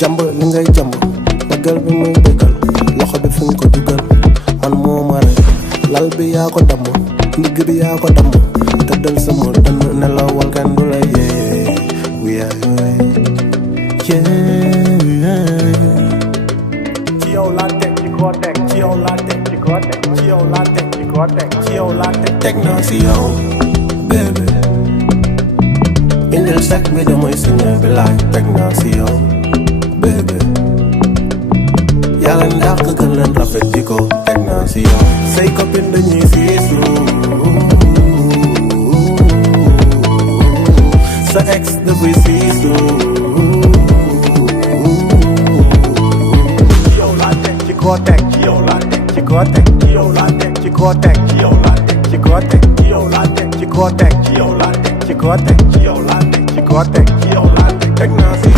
jàmb li ngay jàmb bëggal bi muy bëggal loxo bi fi nga ko dugal man moo ma rey lal bi yaa ko damm ndigg bi yaa ko damm tëddal sama dënn nelawal kenn du la yee ci yow laa teg ci koo teg ci yow laa teg ci koo teg ci yow laa teg ci koo teg ci yow laa teg naa si yow bébé indil sec bi damay signé bi laay teg naa si yow bébé yàlla ndax gën leen rafet di ko teg naa si yow say copine dañuy siisu sa ex dafay siisu ci yow laa teg ci koo teg ci yow laa teg ci koo teg ci yow laa teg ci koo teg ci yow laa teg ci koo teg ci yow laa teg ci koo teg ci yow laa teg ci koo teg ci yow laa teg ci koo teg ci yow laa teg naa si